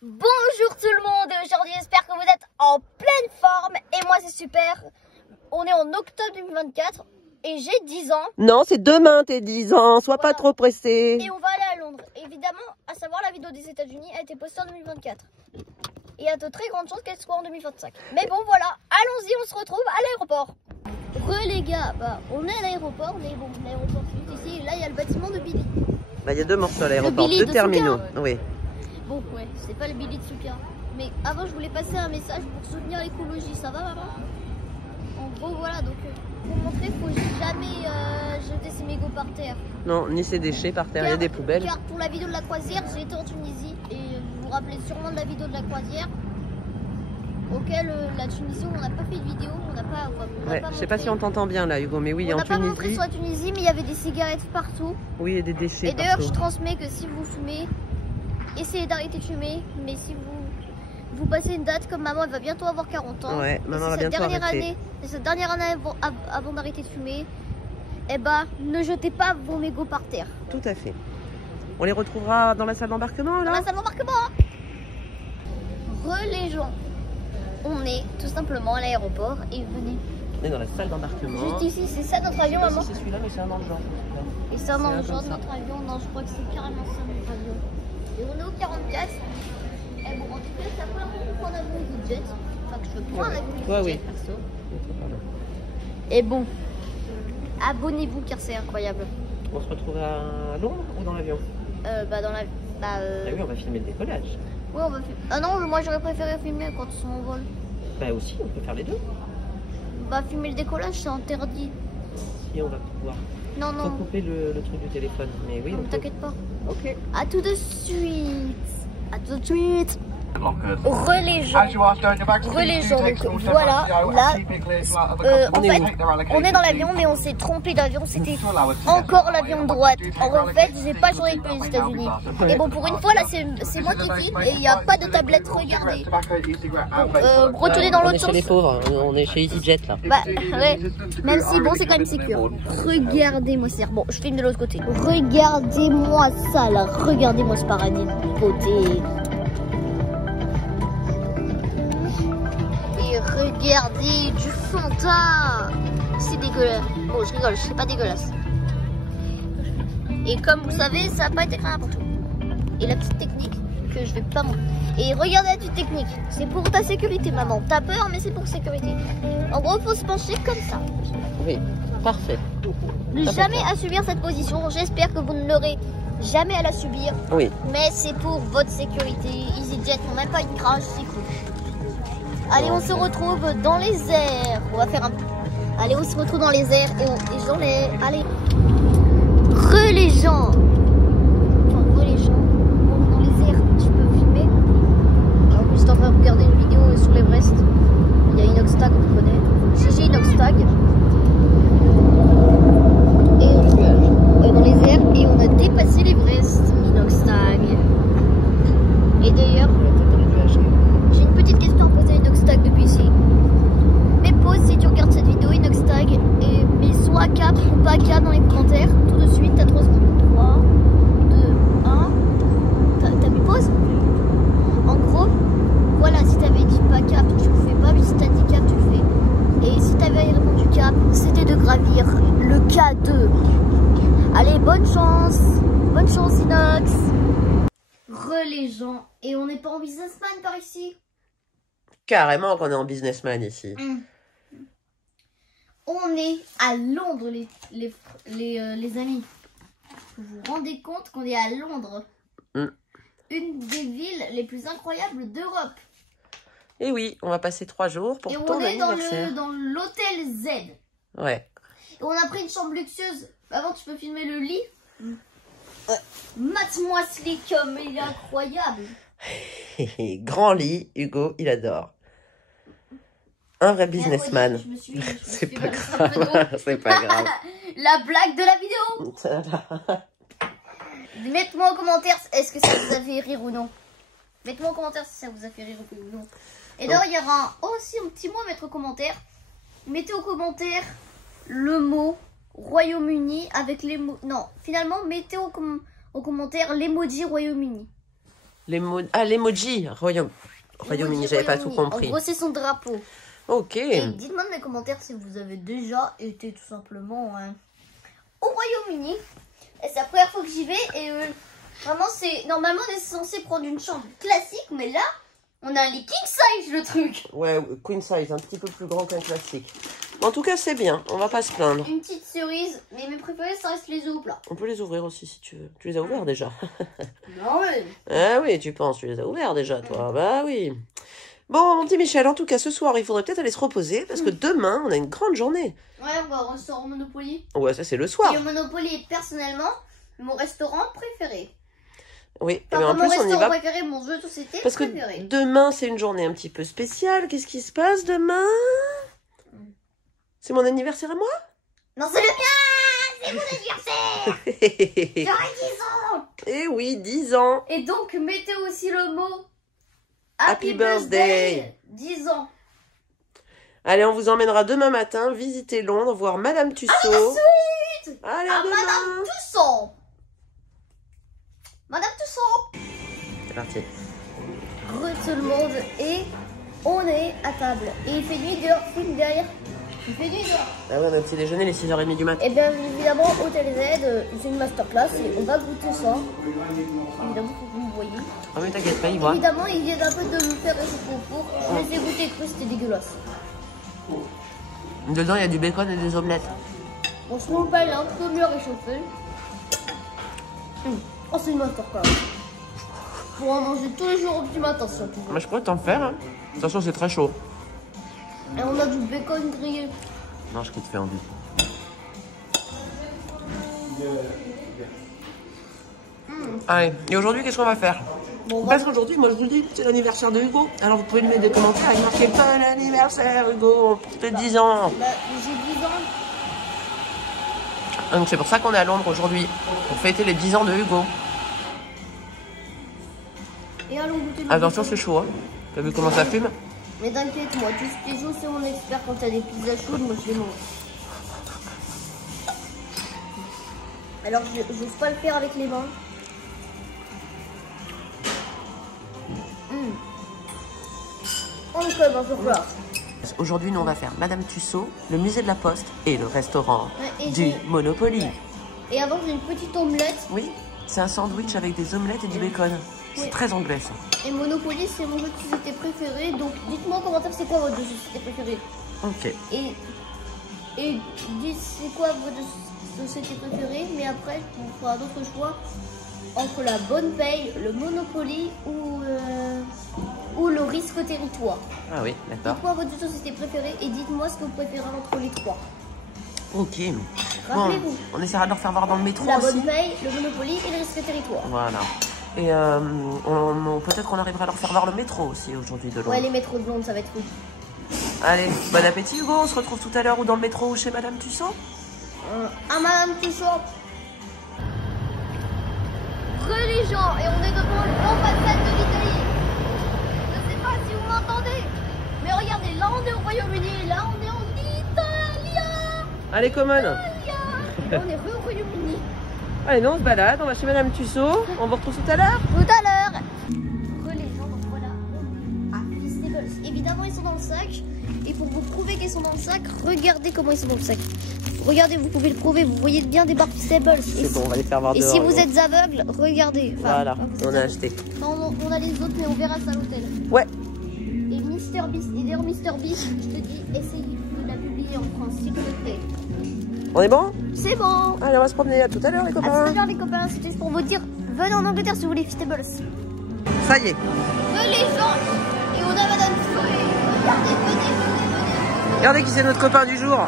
Bonjour tout le monde, aujourd'hui j'espère que vous êtes en pleine forme et moi c'est super. On est en octobre 2024 et j'ai 10 ans. Non, c'est demain tes 10 ans, sois Voilà. pas trop pressé. Et on va aller à Londres. Évidemment, à savoir la vidéo des États-Unis a été postée en 2024. Et il y a de très grandes chances qu'elle soit en 2025. Mais bon voilà, allons-y, on se retrouve à l'aéroport. Les gars, on est à l'aéroport, mais bon, l'aéroport c'est juste ici et là il y a le bâtiment de Billy. Bah, il y a deux morceaux à l'aéroport, Billy deux de terminaux. Souka. Oui. Bon, ouais, c'est pas le Billy de Souka. Mais avant, je voulais passer un message pour soutenir l'écologie. Ça va, maman? En gros, voilà, donc pour montrer, faut jamais jeter ses mégots par terre. Non, ni ces déchets par terre, il y a des poubelles. Car pour la vidéo de la croisière, j'ai été en Tunisie. Et vous vous rappelez sûrement de la vidéo de la croisière. Auquel la Tunisie, on n'a pas fait de vidéo. On n'a pas. Ouais, je sais pas si on t'entend bien là, Hugo, mais oui, on en n'a pas montré Tunisie. sur la Tunisie, mais il y avait des cigarettes partout. Oui, il y a des déchets. Et d'ailleurs, partout. je transmets que si vous fumez, essayez d'arrêter de fumer. Mais si vous passez une date, comme maman, elle va bientôt avoir 40 ans. Ouais, maman va bientôt arrêter. Cette dernière année avant d'arrêter de fumer, eh ben, ne jetez pas vos mégots par terre. Tout à fait. On les retrouvera dans la salle d'embarquement là. Dans la salle d'embarquement. Les gens, on est tout simplement à l'aéroport et venez. On est dans la salle d'embarquement. Juste ici, c'est ça notre avion, maman. C'est celui-là, mais c'est un dans le genre. Et c'est un dans le C'est genre comme de ça. notre avion. Non, je crois que c'est carrément ça notre avion. Et on est au 44. Et bon, en tout cas, c'est la première fois qu'on prend un avion EasyJet. Enfin, que je prends un avion EasyJet, Ouais, oui. perso. Et bon, abonnez-vous car c'est incroyable. On se retrouve à Londres ou dans l'avion? Dans la. Ah oui, on va filmer le décollage. Ouais, on va filmer. Ah non, moi j'aurais préféré filmer quand ils sont en vol. Bah aussi, on peut faire les deux. Bah, filmer le décollage, c'est interdit. Si on va pouvoir. Non, Faut non, couper le truc du téléphone. Mais oui, on peut. t'inquiète pas. Ok. À tout de suite. À tout de suite. Les gens, donc voilà, là, en fait, on est dans l'avion, mais on s'est trompé d'avion, c'était encore l'avion de droite. En fait, j'ai pas changé de pays aux États-Unis. Et bon, pour une fois, là, c'est moi qui filme et il n'y a pas de tablette, regardez. Bon, retournez dans l'autre Chez sens. les pauvres, on est chez EasyJet là. Bah, ouais, même si, bon, c'est quand même sécure. Regardez-moi ça. Bon, je filme de l'autre côté. Regardez-moi ça, là. Regardez-moi ce paradis de côté. Et regardez du Fanta. C'est dégueulasse. Bon, je rigole, c'est pas dégueulasse. Et comme vous savez, ça n'a pas été créé n'importe où. Et la petite technique que je vais pas montrer. Et regardez la petite technique. C'est pour ta sécurité, maman. T'as peur, mais c'est pour sécurité. En gros, faut se pencher comme ça. Oui, parfait. Jamais à subir cette position. J'espère que vous ne l'aurez jamais à la subir. Oui. Mais c'est pour votre sécurité. EasyJet font même pas une crash, c'est cool. Allez, on se retrouve dans les airs. On va faire un... Allez, on se retrouve dans les airs et j'en ai... Allez. Les gens. Enfin, les gens. Dans les airs, tu peux filmer. Alors, je suis en train de regarder une vidéo sur l'Everest. Il y a Inoxtag, on connaît. GG Inoxtag. Et dans les airs, et on a dépassé l'Everest. Inoxtag. Et d'ailleurs, j'ai une petite question à poser à Inoxtag depuis ici. Mais pose si tu regardes cette vidéo Inoxtag et mets soit cap ou pas cap dans les commentaires. Tout de suite, t'as 3 secondes. 3, 2, 1. T'as mis pause? En gros, voilà, si t'avais dit pas cap, tu le fais pas. Mais si t'as dit cap, tu le fais. Et si t'avais répondu cap, c'était de gravir le K2. Allez, bonne chance. Bonne chance, Inox. Les gens. Et on n'est pas en businessman par ici. Carrément qu'on est en businessman ici. On est à Londres, les amis. Vous vous rendez compte qu'on est à Londres, une des villes les plus incroyables d'Europe. Et oui, on va passer 3 jours pour Et ton on est anniversaire. dans l'hôtel Z. Ouais. Et on a pris une chambre luxueuse. Avant, tu peux filmer le lit. Mate-moi ce lit comme il est incroyable. Grand lit, Hugo, il adore. Un vrai businessman. C'est pas grave. C'est pas grave. La blague de la vidéo. Mettez-moi en commentaire, est-ce que ça vous a fait rire ou non? Mettez-moi en commentaire si ça vous a fait rire ou non. Et d'ailleurs, il y aura aussi un petit mot à mettre en commentaire. Mettez au commentaire le mot Royaume-Uni avec les mots... Non, finalement, mettez au commentaire l'emoji Royaume-Uni. l'emoji. Royaume-Uni, j'avais pas tout compris. En gros, c'est son drapeau. Ok. Et dites-moi dans les commentaires si vous avez déjà été tout simplement au Royaume-Uni. Et c'est la première fois que j'y vais. Et vraiment, normalement, on est censé prendre une chambre classique. Mais là, on a un lit king size, le truc. Ouais, queen size, un petit peu plus grand qu'un classique. En tout cas, c'est bien. On va pas se plaindre. Une petite cerise. Mais mes préférés, ça reste les œufs au plat. On peut les ouvrir aussi si tu veux. Tu les as ouverts déjà? Non, mais... Ah oui, tu penses. Tu les as ouverts déjà, toi. Bah oui. Bon, mon petit Michel, en tout cas, ce soir, il faudrait peut-être aller se reposer parce que demain, on a une grande journée. Ouais, on va au restaurant Monopoly. Ouais, ça, c'est le soir. Et le Monopoly est personnellement mon restaurant préféré. Oui, mais en plus, on y va. Préféré, mon jeu de société parce préféré. Que demain, c'est une journée un petit peu spéciale. Qu'est-ce qui se passe demain? C'est mon anniversaire à moi? Non, c'est le mien! C'est mon anniversaire! J'aurai 10 ans! Eh oui, 10 ans! Et donc, mettez aussi le mot Happy Birthday! 10 ans! Allez, on vous emmènera demain matin visiter Londres, voir Madame Tussaud. Ensuite! Allez, à demain! Madame Tussaud! Madame Tussaud! C'est parti. Re tout le monde et on est à table. Et il fait nuit dehors, film derrière. Il fait nuit dehors. Ah ouais, notre petit déjeuner, les 6h30 du matin. Et bien évidemment, Hôtel Z, c'est une masterclass et on va goûter ça. Évidemment, faut que vous me voyez. Ah mais t'inquiète pas, il voit. Évidemment, ils viennent un peu de nous faire réchauffer au four. Je les ai goûtés crus, c'était dégueulasse. Dedans, il y a du bacon et des omelettes. Bon, sinon, le pain est un peu mieux réchauffé. Oh, c'est une masterclass. Pour en manger tous les jours au petit matin, si on peut. Mais je pourrais t'en faire. Hein. De toute façon, c'est très chaud. Et on a du bacon grillé. Non, je te fais envie. Allez, et aujourd'hui, qu'est-ce qu'on va faire? Bon, parce qu'aujourd'hui, moi je vous dis, c'est l'anniversaire de Hugo. Alors vous pouvez lui mettre des commentaires et marquer pas l'anniversaire, Hugo. C'est 10 ans. Bah, j'ai 10 ans. Donc c'est pour ça qu'on est à Londres aujourd'hui. Pour fêter les 10 ans de Hugo. Et allons goûter le attention, c'est chaud. Hein. T'as vu comment ça fume? Mais t'inquiète, moi, tout ce qui est chaud, c'est mon expert. Quand t'as des pizzas chaudes, moi je les mange. Alors, j'ose pas le faire avec les mains. On est comme un chocolat. Aujourd'hui, nous, on va faire Madame Tussaud, le musée de la Poste et le restaurant du Monopoly. Et avant, j'ai une petite omelette. Oui, c'est un sandwich avec des omelettes et du bacon. C'est très anglais, ça. Et Monopoly, c'est mon jeu de société préféré. Donc, dites-moi en commentaire, c'est quoi votre jeu de société préféré? Ok. Et dites c'est quoi votre société préférée. Mais après, on fera d'autres choix entre la bonne paye, le Monopoly ou le risque territoire. Ah oui, d'accord. Dites-moi votre jeu de société préférée et dites-moi ce que vous préférez entre les trois. Ok. Rappelez-vous. Bon, on essaiera de leur faire voir dans le métro la aussi. La bonne paye, le Monopoly et le risque territoire. Voilà. Et peut-être qu'on arrivera à leur faire voir le métro aussi aujourd'hui de Londres. Ouais, les métros de Londres, ça va être cool. Allez, bon appétit Hugo, on se retrouve tout à l'heure ou dans le métro ou chez Madame Tussaud. À Madame Tussaud. Les gens, et on est devant l'ambassade de l'Italie. Je ne sais pas si vous m'entendez, mais regardez, là on est au Royaume-Uni, là on est en Italie. Allez, Common. On est au Royaume-Uni. Allez, non, on se balade, on va chez Madame Tussaud. On vous retrouve tout à l'heure. Tout à l'heure. Les gens, donc voilà. Ah, Feastables. Évidemment, ils sont dans le sac. Et pour vous prouver qu'ils sont dans le sac, regardez comment ils sont dans le sac. Regardez, vous pouvez le prouver, vous voyez bien des barres Feastables. C'est bon, on va les faire voir dehors. Et si vous êtes aveugle, regardez. Enfin, voilà, on a acheté. On a les autres, mais on verra ça à l'hôtel. Ouais. Et Mister Beast, et d'ailleurs Mister Beast, je te dis, essayez de la publier en France, s'il te plaît. On est bon? C'est bon. Allez, on va se promener à tout à l'heure, les copains. À tout à l'heure, les copains, c'était juste pour vous dire, venez en Angleterre si vous voulez Feastables. Ça y est. Les gens, et on a Madame Tussaud, et regardez, venez. Regardez qui c'est notre copain du jour.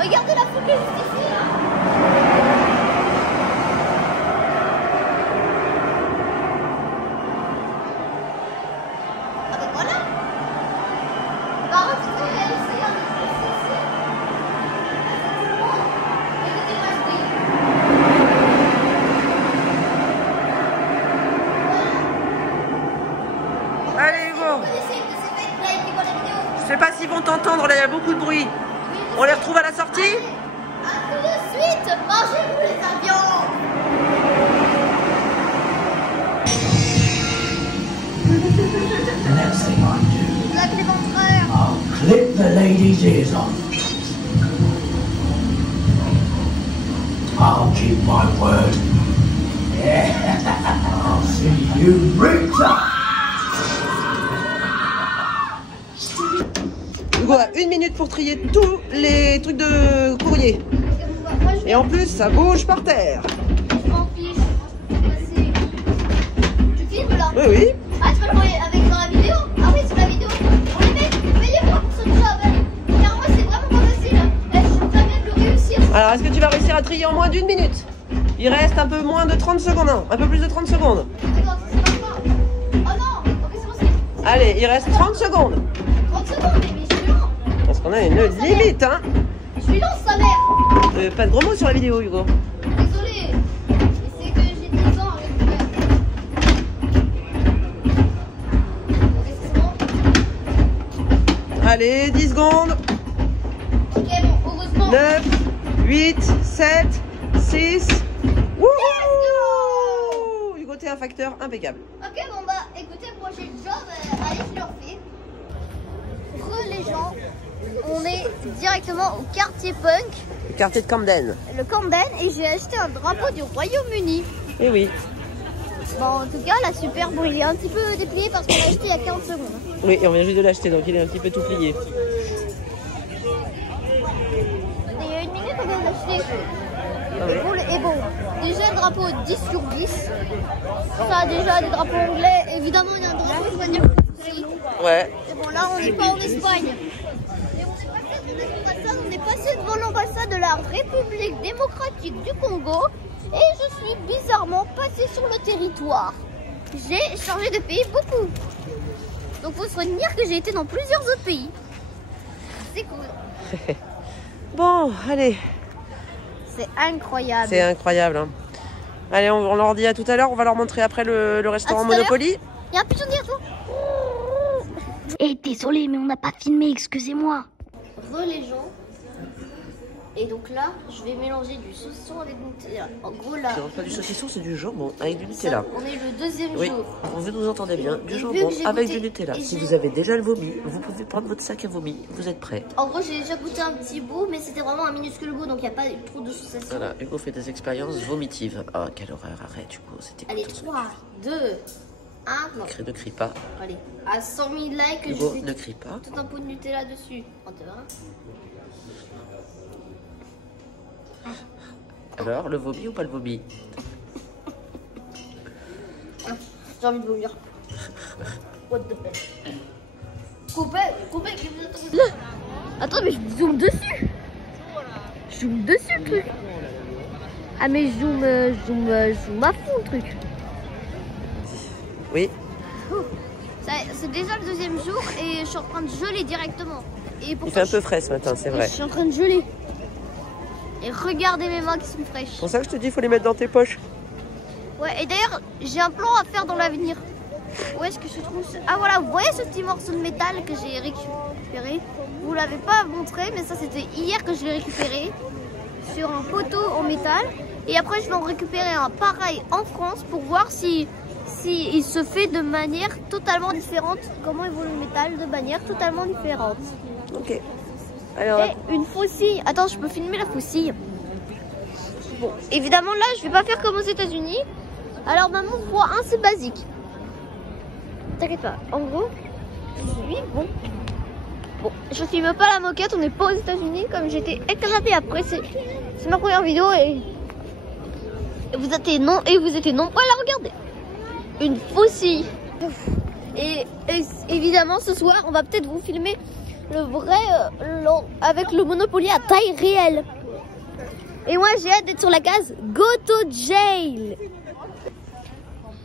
Regardez la poupée juste ici. Ah ben voilà. Par contre, c'est Allez Hugo. Je sais pas s'ils vont t'entendre, là il y a beaucoup de bruit. On les retrouve à la sortie? À tout de suite, mangez-vous les avions. lady's ears on. I'll keep my word. I'll see you Rita. Hugo a 1 minute pour trier tous les trucs de courrier. Et en plus, ça bouge par terre. Je m'en fiche. Tu filmes là? Oui, oui. Ah, tu vas le voir avec dans la vidéo? Ah oui, sur la vidéo. On les met, payez-moi pour ce travail. Car moi, c'est vraiment pas facile. Je suis très bien de le réussir. Alors, est-ce que tu vas réussir à trier en moins d'1 minute? Il reste un peu moins de 30 secondes, hein. Un peu plus de 30 secondes. D'accord, c'est pas grave. Oh non, ok, c'est bon, c'est bon. Allez, il reste 30 secondes. 30 secondes, mais je suis lent. Parce qu'on a une limite, hein. Je suis lent, sa mère. Pas de gros mots sur la vidéo, Hugo. Désolée. Mais c'est que j'ai 10 ans avec le ok, c'est bon. Allez, 10 secondes. Ok, bon, heureusement. 9, 8, 7, 6. Wouhou! Hugo, t'es un facteur impeccable. Ok, bon bah écoutez, moi j'ai le job, allez, je le refais. Les gens, on est directement au quartier punk, Le quartier de Camden. le Camden, et j'ai acheté un drapeau du Royaume-Uni. Eh oui. Bon, en tout cas, la superbe, il est un petit peu déplié parce qu'on l'a acheté il y a 40 secondes. Oui, et on vient juste de l'acheter, donc il est un petit peu tout plié. Il y a 1 minute qu'on vient d'acheter. Ah oui. Et bon, déjà le drapeau 10 sur 10. Ça, déjà des drapeaux anglais, évidemment il y a un drapeau espagnol. Ouais. Et bon, là on n'est pas en Espagne. Et on est passé devant l'ambassade de la République démocratique du Congo. Et je suis bizarrement passé sur le territoire. J'ai changé de pays beaucoup. Donc faut se retenir que j'ai été dans plusieurs autres pays. C'est cool. Bon, allez. C'est incroyable. C'est incroyable, hein. Allez, on leur dit à tout à l'heure. On va leur montrer après le restaurant Monopoly. Il y a un pigeon derrière toi. Eh, désolé, mais on n'a pas filmé, excusez-moi. Les gens. Et donc là, je vais mélanger du saucisson avec du Nutella. En gros, là. C'est pas du saucisson, c'est du jambon avec du Nutella. On est le deuxième Oui, jour. vous nous entendez bien, du Et jambon vu que j'ai avec goûté- du Nutella. et Si j'ai- vous avez déjà le vomi, vous pouvez prendre votre sac à vomi. Vous êtes prêts. En gros, j'ai déjà goûté un petit bout, mais c'était vraiment un minuscule bout, donc il n'y a pas trop de sensation. Voilà, Hugo fait des expériences vomitives. Ah, quelle horreur, arrête Hugo, c'était Allez, 3, 2, 1, non. Ne crie pas. Allez, à 100 000 likes, Hugo, je ne fais crie pas. tout un pot de Nutella dessus. En 2, 1. Alors, le vomi ou pas le vomi? J'ai envie de vomir. What the hell. Coupez, qui vous attend. Là. Attends, mais je zoome dessus. Je zoome dessus le truc. Ah, mais je zoome à fond le truc. Oui. C'est déjà le deuxième jour et je suis en train de geler directement. Et pour Il fait un peu frais ce matin, c'est vrai. Je suis en train de geler. Et regardez mes mains qui sont fraîches. C'est pour ça que je te dis, il faut les mettre dans tes poches. Ouais, et d'ailleurs, j'ai un plan à faire dans l'avenir. Où est-ce que je trouve ce... Ah voilà, vous voyez ce petit morceau de métal que j'ai récupéré? Vous l'avez pas montré, mais ça c'était hier que je l'ai récupéré. Sur un poteau en métal. Et après, je vais en récupérer un pareil en France pour voir si il se fait de manière totalement différente. Comment évolue le métal de manière totalement différente. Ok. Alors, Et une faucille. Attends, je peux filmer la faucille. Bon, évidemment là, je vais pas faire comme aux États-Unis. Alors maman, voie 1, c'est basique. T'inquiète pas. En gros, oui, bon. Bon, je filme pas la moquette, on n'est pas aux États-Unis. Comme j'étais éclatée après, c'est ma première vidéo et vous étiez non pas à la regarder. Une faucille. Et évidemment, ce soir, on va peut-être vous filmer le vrai avec le Monopoly à taille réelle. Et moi, j'ai hâte d'être sur la case Go to Jail.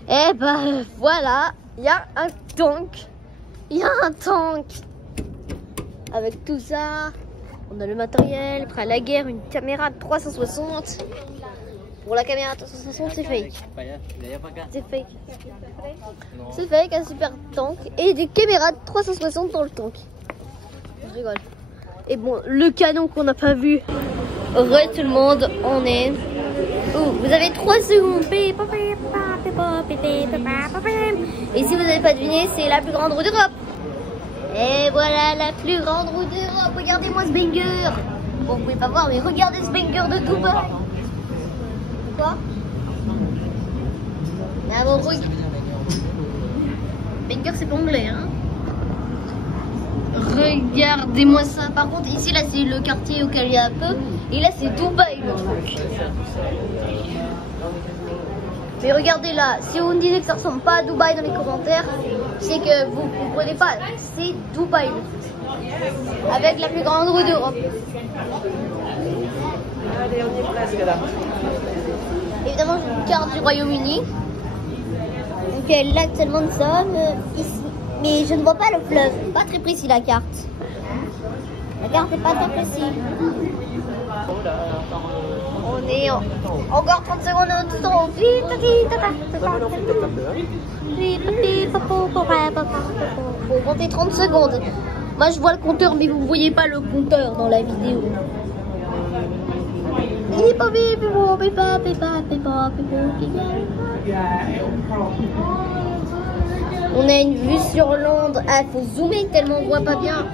Et ben voilà, il y a un tank. Il y a un tank. Avec tout ça, on a le matériel, prêt à la guerre, une caméra de 360. Pour la caméra de 360, c'est fake. C'est fake. C'est fake, un super tank. Et des caméras de 360 dans le tank. Je rigole. Et bon, le canon qu'on n'a pas vu. Re tout le monde, on est... Oh, vous avez 3 secondes. Et si vous n'avez pas deviné, c'est la plus grande roue d'Europe. Et voilà la plus grande roue d'Europe. Regardez-moi ce banger. Bon, vous pouvez pas voir, mais regardez ce banger de Dubaï. Quoi? Ah bon, oui. Banger, c'est pas anglais, hein. Regardez-moi ça. Par contre, ici, là, c'est le quartier auquel il y a un peu. Et là, c'est Dubaï, le truc. Mais regardez là, si vous me disiez que ça ressemble pas à Dubaï dans les commentaires, c'est que vous ne comprenez pas. C'est Dubaï, le truc. Avec la plus grande rue d'Europe. Allez, on y est presque là. Évidemment, j'ai une carte du Royaume-Uni. Donc là, actuellement, nous sommes ici. Mais je ne vois pas le fleuve. Pas très précis, la carte. La carte n'est pas très précise. On est encore 30 secondes en tout temps. Bon, comptez 30 secondes. Moi, je vois le compteur, mais vous ne voyez pas le compteur dans la vidéo. On a une vue sur Londres. Ah, il faut zoomer tellement on voit pas bien.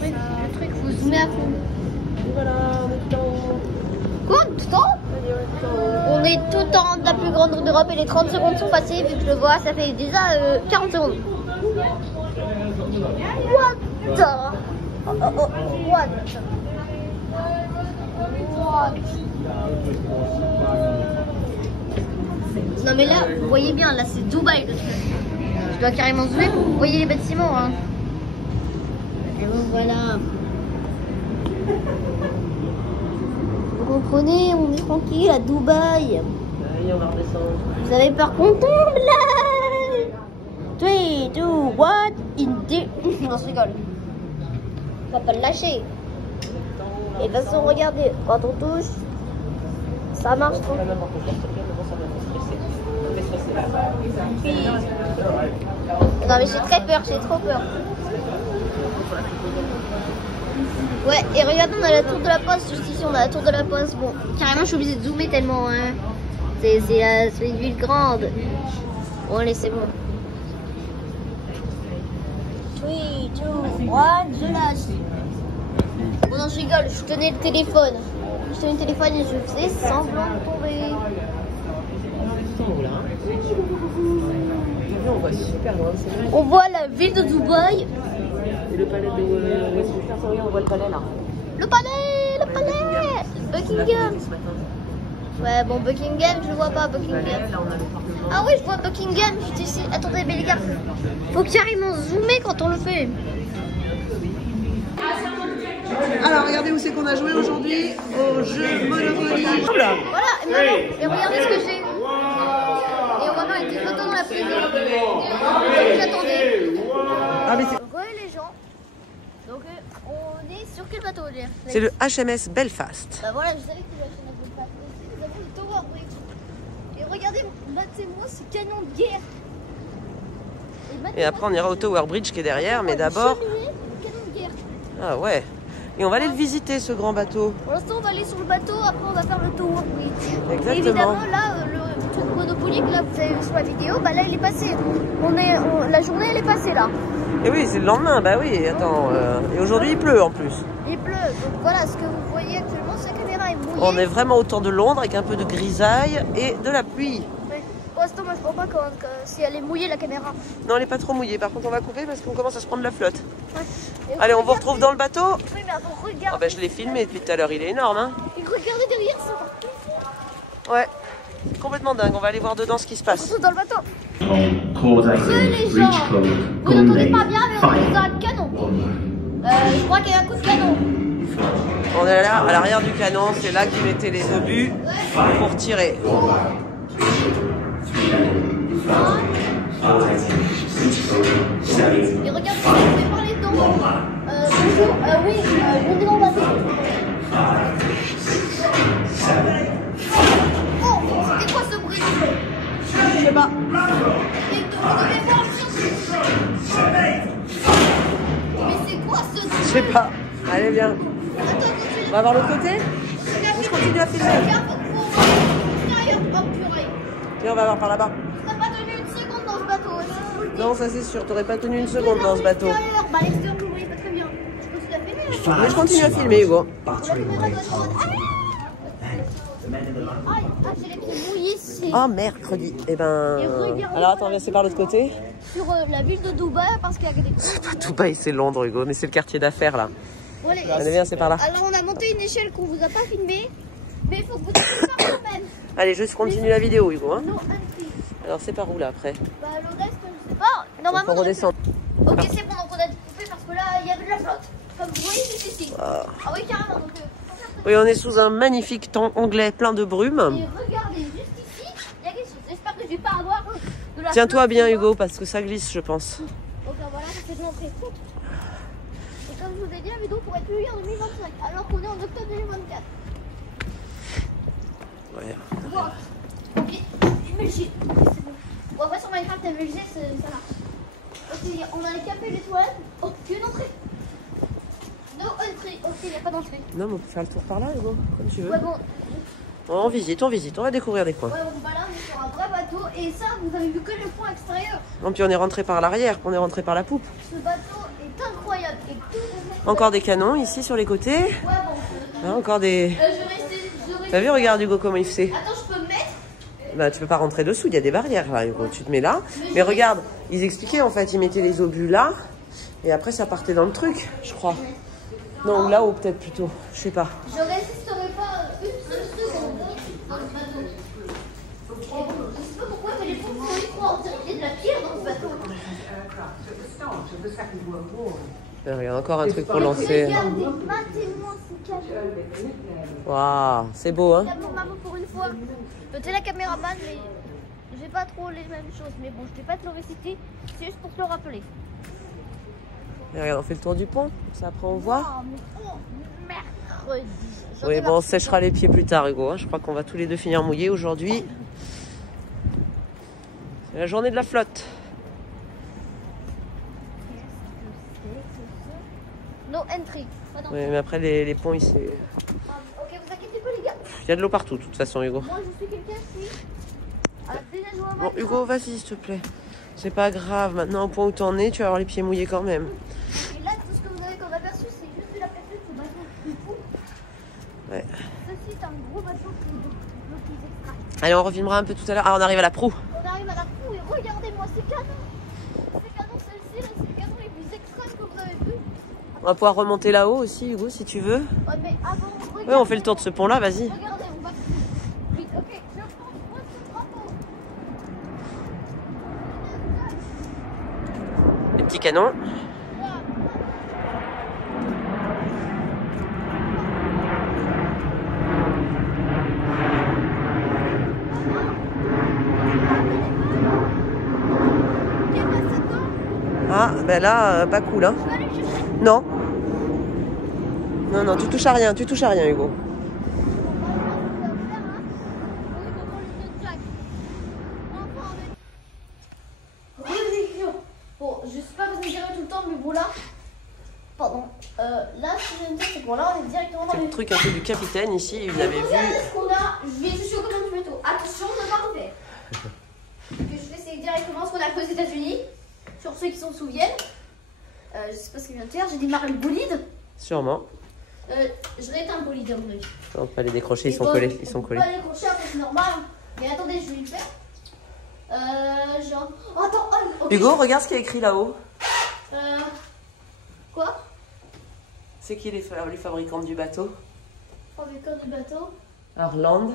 Le truc, faut zoomer à fond. Voilà, on est tout en haut. Quoi, tout en haut? On est tout en haut de la plus grande rue d'Europe et les 30 secondes sont passées. Vu que je le vois, ça fait déjà 40 secondes. What the? What? Non mais là, vous voyez bien, là c'est Dubaï le truc. Je dois carrément zoomer pour que vous voyez les bâtiments. Hein. Et donc voilà. Vous comprenez, on est tranquille à Dubaï. Allez, on va redescendre. Vous avez peur qu'on tombe là? 3, 2, 1, in Non, je rigole. On va pas le lâcher. Et de toute façon, regardez, quand on touche, ça marche trop. Non mais j'ai très peur, j'ai trop peur. Ouais, et regardez, on a la tour de la poste, juste ici on a la tour de la poste. Bon, carrément je suis obligée de zoomer tellement, hein. C'est une ville grande. Bon allez, c'est bon. 3, 2, 1, je lâche. Bon non, je rigole, je tenais le téléphone. Je tenais le téléphone et je faisais semblant de tomber. On voit super loin. On voit la ville de Dubaï. Et le palais de Westminster, on voit le palais là. Le palais, Buckingham. Ouais, bon, Buckingham, je vois pas Buckingham. Ah oui, je vois Buckingham, juste ici. Attendez, mais les gars, faut carrément zoomer quand on le fait. Alors, regardez où c'est qu'on a joué aujourd'hui au jeu Monopoly. Voilà, et regardez ce que j'ai. Et on va faire une petite photo dans la prison. J'attendais. Ah, mais Les gens. Donc, on est sur quel bateau, Léa? c'est le HMS Belfast. Bah voilà, je savais que le HMS Belfast. Nous avons le Tower Bridge. Et regardez, battez-moi ce canon de guerre. Et après, on ira au Tower Bridge qui est derrière, mais d'abord. Ah ouais. Et on va aller le visiter, ce grand bateau. Pour l'instant, on va aller sur le bateau, après on va faire le Tower Bridge. Exactement. Et évidemment, là, le truc Monopoly que là, vous avez vu sur la vidéo, bah là, il est passé. La journée, elle est passée là. Et oui, c'est le lendemain, bah oui, attends. Et aujourd'hui, il pleut en plus. Il pleut, donc voilà, ce que vous voyez actuellement, sa caméra est mouillée. On est vraiment autour de Londres avec un peu de grisaille et de la pluie. Ouais. Pour l'instant, moi, je vois pas si elle est mouillée, la caméra. Non, elle n'est pas trop mouillée. Par contre, on va couper parce qu'on commence à se prendre la flotte. Ouais. Allez, on vous retrouve dans le bateau. Oui, mais attends, regarde. Oh, bah, je l'ai filmé depuis tout à l'heure, il est énorme. Hein. Et regardez derrière ça. Ouais, complètement dingue. On va aller voir dedans ce qui se On passe. se retrouve dans le bateau. Coordinating Les gens, breach code. vous n'entendez pas Golden bien, mais on est dans un canon. Je crois qu'il y a un coup de canon. On est là, à l'arrière du canon. C'est là qu'ils mettaient les obus pour tirer. Et regardez, je vais parler dedans. Bonjour, oui, on est dans le bateau. Oh, c'était quoi ce bruit? Je sais pas. Vous devez voir le son. Mais c'est quoi ce truc? Je sais pas. Allez, viens. Attends, continue. On va voir l'autre côté. On se continue à filmer. Oh purée. Et on va voir par là-bas. Ça n'a pas tenu une seconde dans ce bateau. Non, ça c'est sûr, t'aurais pas tenu une seconde dans ce bateau. Bah, l'extérieur, vous voyez pas très bien. Je continue à filmer. Mais je continue à filmer, Hugo. J'ai les pieds mouillés, c'est Oh, mercredi. Eh ben. Alors attends, viens, c'est par l'autre côté. sur la ville de Dubaï parce qu'il y a des Dubaï, c'est Londres, Hugo, mais c'est le quartier d'affaires là. Allez, viens, c'est par là. Alors, on a monté une échelle qu'on vous a pas filmée, mais il faut que vous ayez ça quand même. Allez, juste continue la vidéo, Hugo. Hein. Non, Alors, c'est par où là après? bah, le reste, je sais pas. Normalement, On redescend. Ok, c'est bon, donc on a dû couper parce que là, il y avait de la flotte. Comme vous voyez, c'est ici. Ah oui, carrément. Donc, oui, on est sous un magnifique temps anglais plein de brume. et regardez, juste ici, il y a quelque chose. J'espère que je vais pas avoir de la Tiens-toi flotte, bien, tu vois. Hugo, parce que ça glisse, je pense. Donc voilà, ça fait de l'entrée. Et comme je vous ai dit, la vidéo pourrait être publiée en 2025, alors qu'on est en octobre 2024. Ouais. Wow. Ok, émulgé. Bon, après sur Minecraft, émulgé, ça marche. Ok, on a les cafés, les toilettes. Oh, il y a une entrée. No entry. Ok, il n'y a pas d'entrée. Non, mais on peut faire le tour par là, Hugo, comme tu veux. Ouais, bon. On visite, on va découvrir des coins. Ouais, bon, bah là, on est sur un vrai bateau. Et ça, vous avez vu que le point extérieur. Non, puis on est rentré par l'arrière, on est rentré par la poupe. Ce bateau est incroyable. Et tout. Encore des canons ici sur les côtés. Ouais, bon. Hein, encore des. Je vais rester. T'as vu, regarde Hugo comment il fait. Attends, je peux me mettre. Bah, tu peux pas rentrer dessous, il y a des barrières là, Hugo. Tu te mets là. Mais regarde, ils expliquaient en fait, ils mettaient les obus là. Et après, ça partait dans le truc, je crois. Non, là-haut peut-être plutôt, je sais pas. Je résisterai pas une seule seconde dans le bateau. Je sais pas pourquoi, mais les pompes sont étroits. On dirait qu'il y a de la pierre dans ce bateau. Regarde, encore un truc pour lancer. Regardez, matez-moi ce cadeau. Waouh, c'est beau, hein. Mon maman pour une fois. T'es la caméraman, mais j'ai pas trop les mêmes choses. Mais bon, je vais pas te le réciter, c'est juste pour te le rappeler. Et regarde, on fait le tour du pont, ça après on voit. Oh, mais mercredi. Oui, bon, on séchera les pieds plus tard, Hugo. Hein. Je crois qu'on va tous les deux finir mouillés aujourd'hui. C'est la journée de la flotte. No entry. Oui, mais après les ponts, ici. Ok, vous inquiétez pas, les gars. Il y a de l'eau partout, de toute façon, Hugo. Moi, je suis quelqu'un qui a déjà joué à Bon, Minecraft. Hugo, vas-y, s'il te plaît. C'est pas grave. Maintenant, au point où t'en es, tu vas avoir les pieds mouillés quand même. Et là, tout ce que vous avez comme aperçu, c'est juste de la platine, ce bateau du fou. Ouais. Ceci est un gros bateau qui extra. Allez, on reviendra un peu tout à l'heure. Ah, on arrive à la proue. On arrive à la proue et regardez-moi ces canons. Ces canons, celle-ci, là, c'est les canons les plus extrêmes que vous avez vus. On va pouvoir remonter là-haut aussi, Hugo, si tu veux. Ouais, mais avant, regardez. Oui, on fait le tour de ce pont-là, vas-y. Regardez, on va vite. Ok, je pense moi ce drapeau. Les petits canons. Ah, ben là, pas cool, hein. Je vais aller chercher. Non. Non, non, tu touches à rien, Hugo. Bon, je sais pas vous dire tout le temps, mais bon là, pardon, là ce que je viens de dire, c'est que bon là on est directement dans C'est le truc un peu du capitaine ici, vous avez vu. Regardez ce qu'on a, je vais toucher au commande du bateau. Attention, ne pas refaire. Ce que je fais, c'est directement ce qu'on a fait aux États-Unis. Sur ceux qui s'en souviennent, je sais pas ce qu'il vient de faire, j'ai démarré le bolide. Sûrement. Je rééteins le bolide à mon avis. On peut pas les décrocher, ils Et sont bon, collés. Ils sont on peut collés. pas les décrocher, après c'est normal. Mais attendez, je vais le faire. Genre. Oh, attends, oh, ok. Hugo, regarde ce qu'il y a écrit là-haut. Quoi? C'est qui les fabricants du bateau? Fabricant du bateau. Arland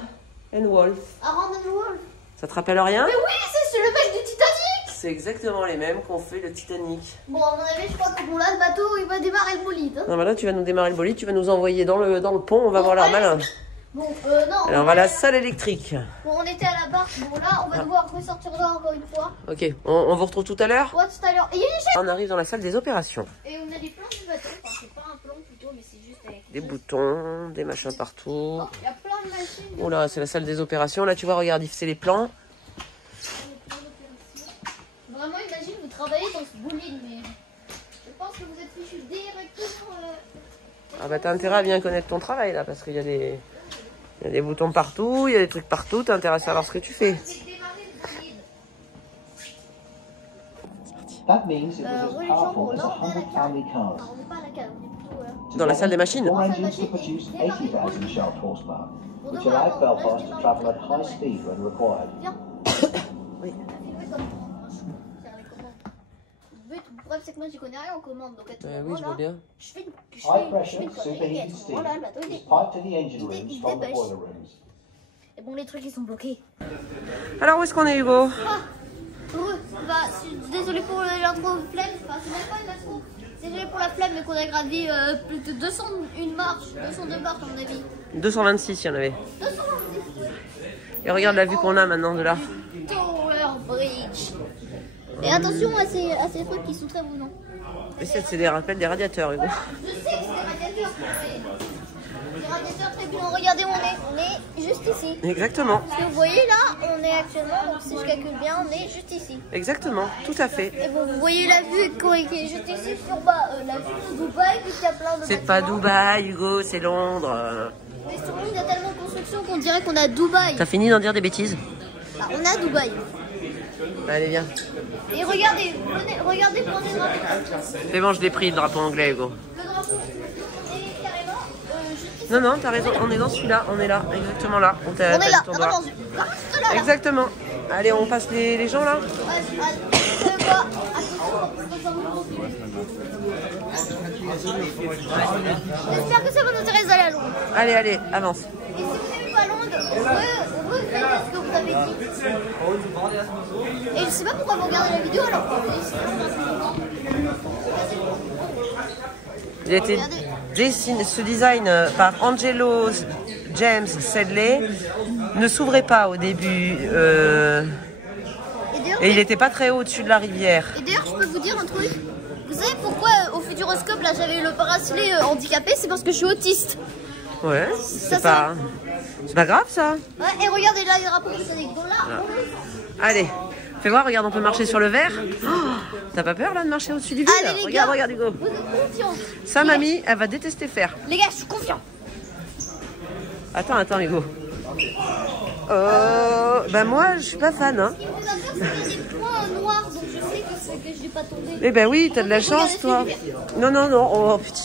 and Wolf. Aaron and Wolf. Ça te rappelle rien? Mais oui, c'est le mec du Titanic. C'est exactement les mêmes qu'on fait le Titanic. Bon, à mon avis, je crois que bon, là, le bateau, il va démarrer le bolide. Hein. Non, bah là, tu vas nous démarrer le bolide, tu vas nous envoyer dans le pont, on va Bon, voir leur allez. malin. Bon, non. Alors, on va à la salle électrique. Bon, on était à la barre. Bon, là, on va devoir ressortir là encore une fois. Ok, on vous retrouve tout à l'heure? Ouais, tout à l'heure. Et il y a une chaîne. On arrive dans la salle des opérations. Et on a des plans du bateau. Enfin, c'est pas un plan plutôt, mais c'est juste avec. Des boutons, des machins partout. Oh, il y a plein de machines. Oh là, c'est la salle des opérations. Là, tu vois, regarde, c'est les plans. Vraiment, imagine, vous travaillez dans ce bolide, mais je pense que vous êtes fichu directement. Ah bah, t'as intérêt à bien connaître ton travail, là, parce qu'il y a des... Il y a des boutons partout, il y a des trucs partout, t'as intérêt à savoir ce que tu fais. That means it was as powerful as 100 family cars. On n'est pas à la cave, on est plutôt... Dans la salle des machines. Four engines to produce 80,000 shaft horsepower, which allowed Belfast to travel at high speed when required. Oui. Le problème c'est que moi j'y connais rien en commande, donc à tout moment Oui, je vois là, bien. je fais une High pressure connerie et superheated steam voilà le bateau is il est... piped to the engine rooms from the dépêche. boiler rooms. Et bon les trucs ils sont bloqués. Alors où est-ce qu'on est, Hugo? Bah, désolé pour l'intro flemme, enfin c'est même pas une intro. Désolé pour la flemme mais qu'on a gravi plus de 201 marches, 202 marches à mon avis. 226, il y en avait. 226, ouais. Et regarde la vue qu'on a maintenant de là. Tower Bridge. Et attention à ces trucs qui sont très brûlants. Et c'est des rappels des radiateurs, Hugo. Je sais que c'est des radiateurs, mais des radiateurs très brûlants. Regardez où on est juste ici. Exactement. Ce que vous voyez là, on est actuellement, donc si je calcule bien, on est juste ici. Exactement, tout à fait. Et bon, vous voyez la vue qui est juste ici sur la vue de Dubaï, puis il y a plein de C'est pas bâtiments. Dubaï, Hugo, c'est Londres. Mais sur Londres, il y a tellement de construction qu'on dirait qu'on est à Dubaï. T'as fini d'en dire des bêtises? Ah, on est à Dubaï. Allez, viens. Et regardez, regardez, prenez le drapeau. C'est bon, je l'ai pris, le drapeau anglais, Hugo. Le drapeau. Et carrément, juste ici. Non, non, t'as raison, on est dans celui-là, on est là, exactement là. On est là, ton non, doigt. non, juste là. Exactement. Allez, on passe les gens là. Allez, vous savez quoi? Attention, j'espère que ça va nous intéresser d'aller à Londres. Allez, allez, avance. Et si vous n'aimez pas Londres, on veut faire ce que vous avez dit. Et je sais pas pourquoi vous regardez la vidéo alors que vous Il a été dessiné, ce design par Angelo James Sedley ne s'ouvrait pas au début et il n'était pas très haut au-dessus de la rivière. Et d'ailleurs, je peux vous dire un truc. Vous savez pourquoi au Futuroscope là j'avais le bracelet handicapé? C'est parce que je suis autiste. Ouais, c'est pas grave ça. Ouais, et regardez là, les drapeaux qui sont des gros là. Allez, fais voir, regarde, on peut marcher sur le verre. Oh, t'as pas peur là de marcher au-dessus du vide? Allez, les Regarde, gars, regarde Hugo. Vous êtes confiants? Ça, mamie, elle va détester faire. Les gars, je suis confiant. Attends, Hugo. Ben moi, je suis pas fan, hein. Ce qui me fait peur, c'est qu'il y a des points noirs, donc je sais que je vais pas tomber. Eh ben oui, t'as de la chance, toi. Non, oh putain.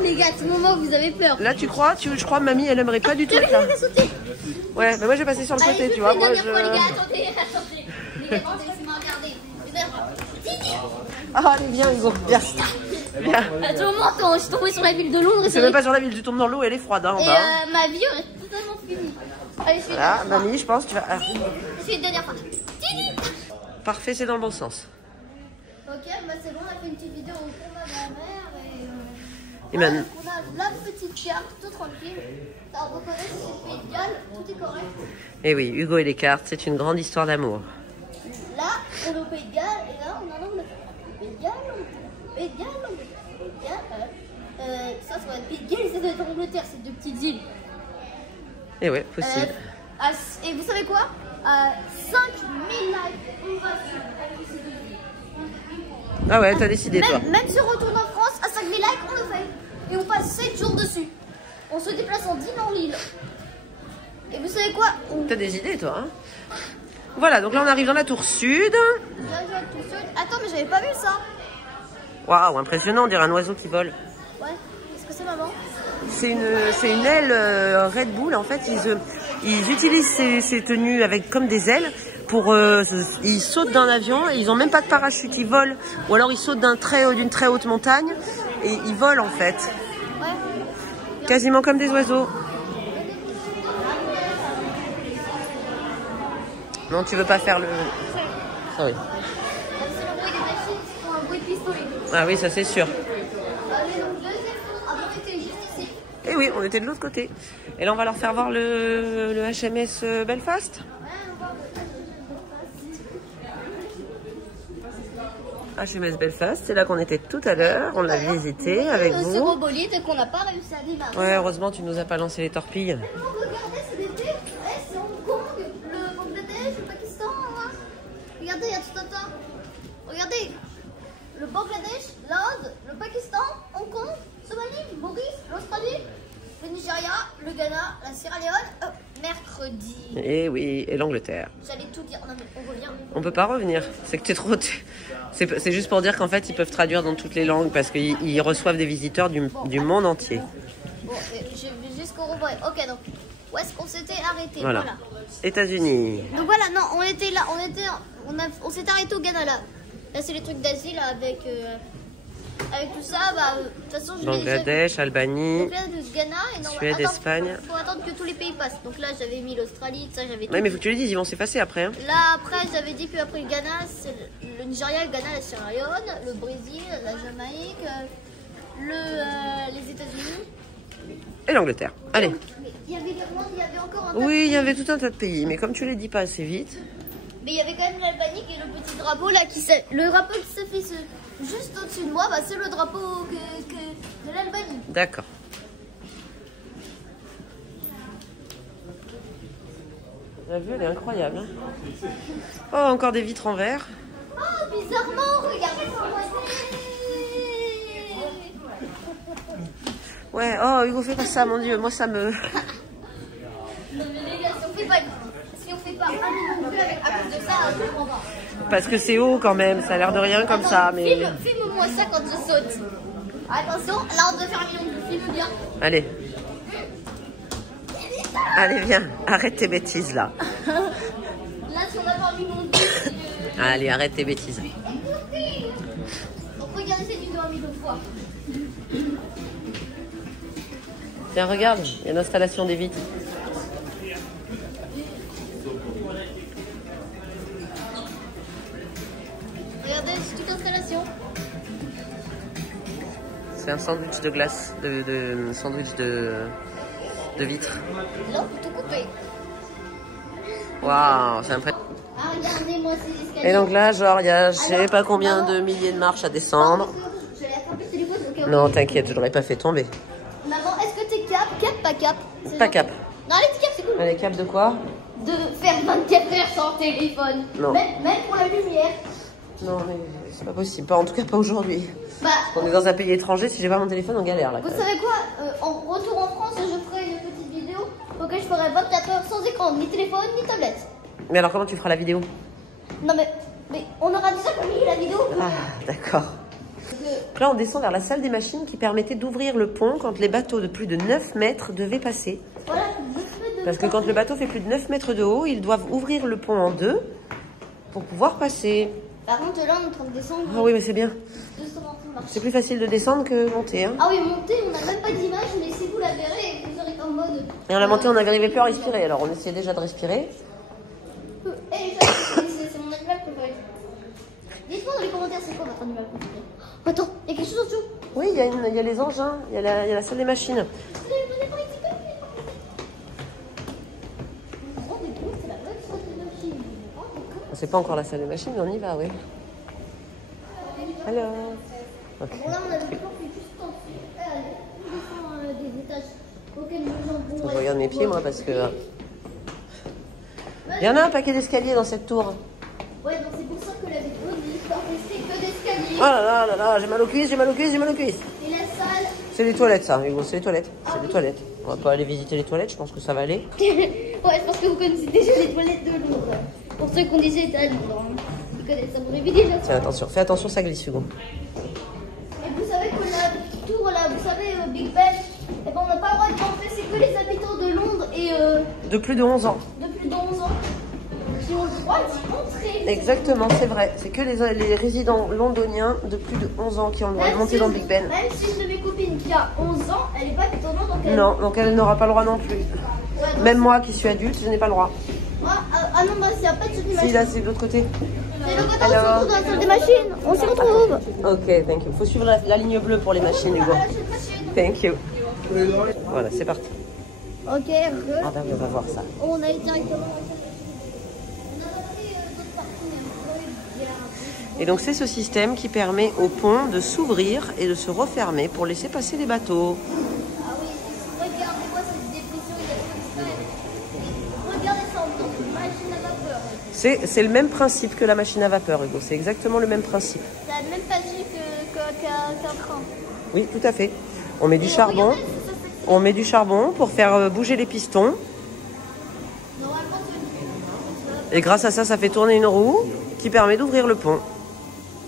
Les gars, à tout moment, vous avez peur. Là, tu crois, je crois, mamie, elle aimerait pas du tout être là. Ouais, mais moi, je vais passer sur le côté, Allez, tu vois. une Moi, dernière fois, les gars, attendez. Les gars, laissez-moi regarder. Ah, allez, viens, Hugo, viens. Viens. À tout moment, quand je suis tombée sur la ville de Londres, C'est même pas sur la ville, tu tombes dans l'eau, elle est froide, hein, en et bas. ma vie aurait totalement fini. Allez, je fais une Là, dernière fois. mamie, je pense, tu vas... Ah. Je fais une dernière fois. Parfait, c'est dans le bon sens. Ok, bah c'est bon, on a fait une petite vidéo au fond de ma grand-mère Et voilà, maintenant... on a la petite carte, tout tranquille. Ça, on reconnaît que c'est le Pays de Galles, tout est correct. Eh oui, Hugo et les cartes, c'est une grande histoire d'amour. Là, on est au Pays de Galles et là, on est en Angleterre. Pays de Galles, Pays de Galles, Angleterre. Pays de Galles, ça va être Pays de Galles, ça doit être Angleterre, ces deux petites îles. Eh ouais, possible. Et vous savez quoi? À 5000 likes, on va sur ces deux îles. Ah ouais, t'as décidé, toi. Même si on retourne en France, à 5000 likes, on le fait. Et on passe 7 jours dessus. On se déplace en dînant l'île. Et vous savez quoi? T'as des idées, toi, hein? Voilà, donc là, on arrive dans la tour sud. Attends, mais j'avais pas vu ça. Waouh, impressionnant, on dirait un oiseau qui vole. Ouais, qu'est-ce que c'est, maman? C'est une aile Red Bull, en fait, ils utilisent ces tenues avec comme des ailes pour... ils sautent dans l'avion et ils ont même pas de parachute, ils volent. Ou alors ils sautent d'une très haute montagne et ils volent, en fait. Ouais. Quasiment comme des oiseaux. Non, tu veux pas faire le... Ah oui. C'est le bruit des machines, c'est un bruit de pistolet. Ah oui, ça c'est sûr. Allez, donc deuxième tour. Avant, on était juste ici. Et oui, on était de l'autre côté. Et là, on va leur faire voir le HMS Belfast. Ouais, on va voir HMS Belfast, c'est là qu'on était tout à l'heure. On l'a visité avec ce vous. gros bolide qu'on n'a pas réussi à démarrer. Ouais, heureusement, tu nous as pas lancé les torpilles. Regardez, c'est des pays. C'est Hong Kong, le Bangladesh, le Pakistan. Hein. Regardez, il y a tout un tas. Regardez, le Bangladesh, l'Inde, le Pakistan, Hong Kong, Somalie, Maurice, l'Australie, le Nigeria, le Ghana, la Sierra Leone, mercredi. Et oui, et l'Angleterre. J'allais tout dire. Non, mais on revient. On peut pas revenir. C'est que t'es trop... C'est juste pour dire qu'en fait, ils peuvent traduire dans toutes les langues parce qu'ils reçoivent des visiteurs du monde entier. Bon, je vais jusqu'au revoir. Ok, donc, où est-ce qu'on s'était arrêté? Voilà. États-Unis. Donc voilà, non, on était là, on s'est arrêté au Ghana là. Là, c'est les trucs d'asile avec tout ça. Bah, de toute façon, je Bangladesh, Albanie, donc là, le Ghana et non, Suède, Espagne. Faut attendre que tous les pays passent. Donc là, j'avais mis l'Australie, ça, j'avais tout. Oui, mais faut que tu les dises, ils vont s'effacer après. Hein. Là, après, j'avais dit qu'après le Ghana, c'est le Nigeria, le Ghana, la Sierra Leone, le Brésil, la Jamaïque, les États-Unis. Et l'Angleterre. Allez. Mais il y avait encore un tas Oui, de il y pays. avait tout un tas de pays, mais comme tu les dis pas assez vite. Mais il y avait quand même l'Albanie qui est le petit drapeau là le drapeau qui s'affiche juste au-dessus de moi, bah, c'est le drapeau de l'Albanie. D'accord. La vue, elle est incroyable. Hein. Oh, encore des vitres en verre. Oh, bizarrement, regardez sur moi. Ouais, oh, Hugo, fais pas ça, mon Dieu. Moi, ça me... Non mais les gars, si on fait pas un million de vues à cause de ça, je comprends pas. Parce que c'est haut quand même, ça a l'air de rien comme ça, mais... Filme-moi ça quand je saute. Attention, là on doit faire un million de vues, filme bien. Allez. Allez, viens, arrête tes bêtises, là. Là, si on a pas un million de vues... Allez, arrête tes bêtises. Donc regardez cette vidéo un million de fois. Tiens, regarde, il y a l'installation des vitres. Regardez, c'est toute installation. C'est un sandwich de glace, sandwich de vitre. Là, on peut tout couper. Waouh, c'est impressionnant. Ah, regardez-moi ces escaliers. Et donc là, genre, il y a je sais pas combien de milliers de marches à descendre. Je vais attraper le téléphone au cas où. Non, t'inquiète, je l'aurais pas fait tomber. Maman, est-ce que t'es cap? Cap, pas cap? C'est Pas gentil. cap. Non, les petits caps, c'est cool. Allez, cap de quoi? De faire 24 heures sans téléphone. Non. Même pour la lumière. Non, mais c'est pas possible. Pas, en tout cas, pas aujourd'hui. Bah, On est dans un pays étranger, si j'ai pas mon téléphone, on galère là. vous savez quoi? En retour en France, je ferai une petite vidéo pour que je ferai 24 heures sans écran, ni téléphone, ni tablette. Mais alors, comment tu feras la vidéo? Non, mais on aura déjà commis la vidéo. Ah, d'accord. Donc là, on descend vers la salle des machines qui permettait d'ouvrir le pont quand les bateaux de plus de 9 mètres devaient passer. Voilà, Parce que quand le bateau fait plus de 9 mètres de haut, ils doivent ouvrir le pont en deux pour pouvoir passer. Par contre, là, on est en train de descendre. Ah oui, mais c'est bien. 220 marches. C'est plus facile de descendre que monter. Hein. Ah oui, monter, on n'a même pas d'image, mais si vous la verrez, vous aurez en mode. Et en la montée, on n'arrivait plus à respirer. Alors, on essayait déjà de respirer. C'est mon animal préféré. Dites-moi dans les commentaires, c'est quoi votre animal préféré? Attends, il y a quelque chose en dessous. Oui, il y a les engins, il y a la salle des machines. C'est pas encore la salle des machines, mais on y va, oui. Alors. Okay. Bon, là, on a le plan qui est juste en dessous. On descend des étages auxquels nous avons. Je regarde mes pieds, moi, parce que. Il y en a un paquet d'escaliers dans cette tour. Ouais, donc c'est pour ça que la vidéo dit c'est que d'escaliers. Oh là là là là, j'ai mal aux cuisses, j'ai mal aux cuisses, j'ai mal aux cuisses. Et la salle. C'est les toilettes, ça, Hugo, c'est les toilettes. C'est les toilettes. On va pas aller visiter les toilettes, je pense que ça va aller. Ouais, c'est parce que vous connaissez déjà les toilettes de Londres. Pour ceux qui ont déjà été à Londres, hein. Ils connaissent ça, vous l'avez déjà. Tiens, attention, fais attention, ça glisse, Hugo. Et vous savez que la tour là, vous savez, Big Ben, eh ben, on n'a pas le droit de rentrer, c'est que les habitants de Londres et De plus de 11 ans. de plus de 11 ans qui ont le droit d'y entrer. Exactement, c'est vrai. C'est que les résidents londoniens de plus de 11 ans qui ont le droit de monter dans Big Ben. Même si une de mes copines qui a 11 ans, elle est pas habitante de Londres, donc elle... Non, donc elle n'aura pas le droit non plus. Ouais, donc- Même moi qui suis adulte, je n'ai pas le droit. Ah non, bah c'est après toutes les Si, machines. là, c'est de l'autre côté. C'est le côté, on se Alors. retrouve dans la salle des machines. On s'y retrouve. Ok, thank you. Faut suivre la ligne bleue pour les machines, Hugo. À la salle machine. Thank you. Voilà, c'est parti. Ok, Ah ben, on va voir ça. on a été directement dans la salle. On a pris d'autres parties. Et donc, c'est ce système qui permet au pont de s'ouvrir et de se refermer pour laisser passer les bateaux. Ah oui, regardez-moi cette dépression, il y a comme ça. Regardez ça, on dirait une machine à vapeur. C'est le même principe que la machine à vapeur, Hugo. C'est exactement le même principe. C'est la même magie qu'un train. Oui, tout à fait. On met du Et charbon. regardez, ça, On met du charbon pour faire bouger les pistons. Et grâce à ça, ça fait tourner une roue qui permet d'ouvrir le pont.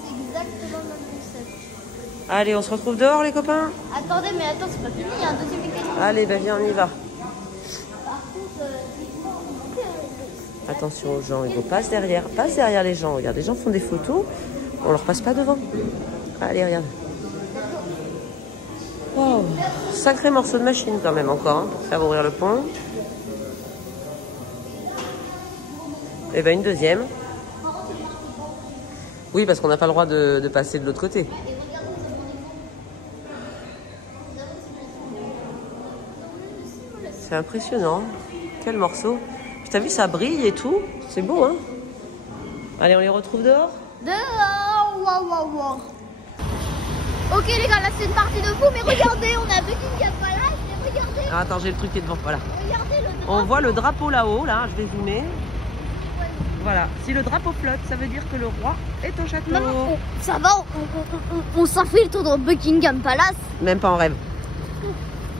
C'est exactement le même concept. Allez, on se retrouve dehors les copains? Attendez, mais attends, c'est pas fini, il y a un deuxième mécanisme. Allez, ben viens, on y va. Par contre, Attention aux gens, Hugo, passe derrière les gens. Regarde, les gens font des photos, on leur passe pas devant. Allez, regarde. Wow, sacré morceau de machine quand même encore, hein, pour faire ouvrir le pont. Et ben une deuxième. Oui, parce qu'on n'a pas le droit de passer de l'autre côté. C'est impressionnant. Quel morceau. Puis t'as vu, ça brille et tout. C'est beau, hein? Allez, on les retrouve dehors? dehors, waouh, waouh, waouh. Ok les gars, là c'est une partie de fou, mais regardez, on a Buckingham Palace, et regardez. Ah, attends, j'ai le truc qui est devant, voilà. Regardez le drapeau. On voit le drapeau là-haut, là, je vais zoomer. Voilà, si le drapeau flotte, ça veut dire que le roi est au château. Non, non, ça va, on s'infiltre dans Buckingham Palace. Même pas en rêve.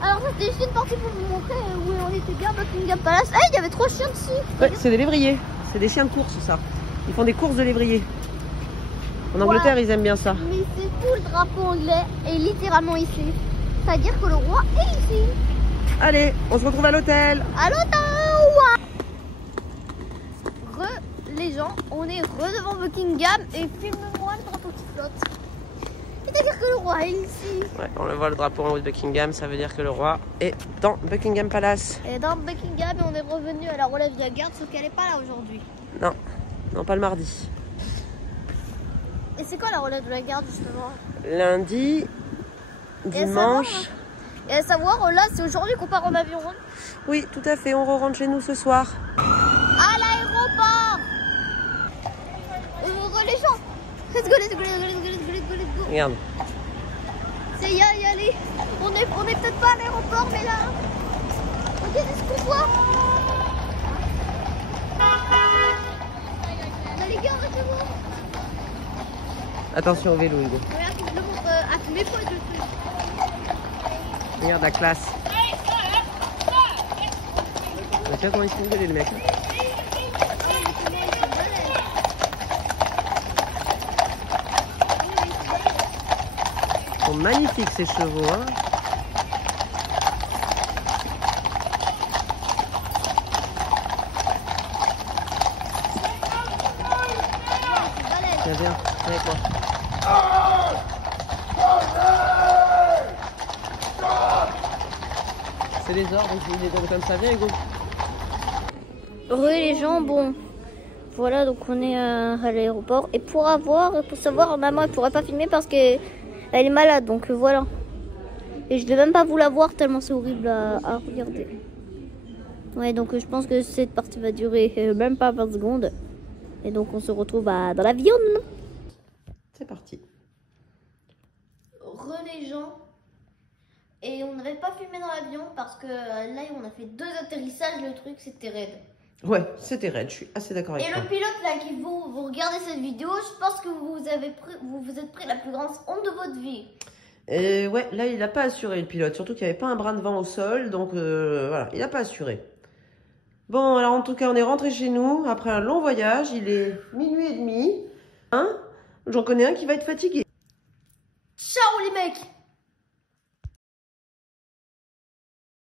Alors ça c'était juste une partie pour vous montrer où on était bien Buckingham Palace. Eh, il y avait 3 chiens dessus. Ouais, c'est des lévriers, c'est des chiens de course ça. Ils font des courses de lévriers. En Angleterre, ils aiment bien ça. Mais c'est tout le drapeau anglais est littéralement ici. C'est-à-dire que le roi est ici. Allez, on se retrouve à l'hôtel. À l'hôtel. Les gens, on est devant Buckingham et filme-moi le drapeau qui flotte. C'est-à-dire que le roi est ici. Ouais, on le voit le drapeau en haut de Buckingham, ça veut dire que le roi est dans Buckingham Palace. Et dans Buckingham, et on est revenu à la relève de la garde, sauf qu'elle n'est pas là aujourd'hui. Non, non, pas le mardi. Et c'est quoi la relève de la garde justement? Lundi, dimanche. Et à savoir, là, c'est aujourd'hui qu'on part en avion. Hein. Oui, tout à fait, on rentre chez nous ce soir. À l'aéroport. Les gens. Let's go, let's go, let's go, let's go, let's go, let's go, let's go. Regarde. C'est y aller. On est peut-être pas à l'aéroport, mais là. Regardez ce qu'on voit. Là, les gars, arrêtez-vous. Attention au vélo, Hugo. Regarde, je le montre à tous mes potes, le truc. Regarde la classe. Tiens comment ils sont gueulés, le mec. Ils sont magnifiques ces chevaux, hein. Viens, viens, avec moi. C'est les ordres, il les donne comme ça, viens Hugo. Heureux les gens, bon, voilà, donc on est à l'aéroport. Et pour savoir, maman elle pourrait pas filmer parce que elle est malade, donc voilà. Et je vais même pas vous la voir tellement c'est horrible à regarder. Ouais, donc je pense que cette partie va durer même pas 20 secondes. Et donc on se retrouve dans l'avion. C'est parti. Heureux les gens. Et on n'avait pas filmé dans l'avion parce que là on a fait 2 atterrissages, le truc c'était raide. Ouais, c'était raide, je suis assez d'accord avec Et toi. le pilote là qui vous regardez cette vidéo, je pense que vous vous êtes pris la plus grande honte de votre vie. Ouais, là il n'a pas assuré le pilote, surtout qu'il n'y avait pas un brin de vent au sol, donc voilà, il n'a pas assuré. Bon, alors en tout cas on est rentré chez nous après un long voyage, il est 00h30. Hein? J'en connais un qui va être fatigué. Ciao les mecs!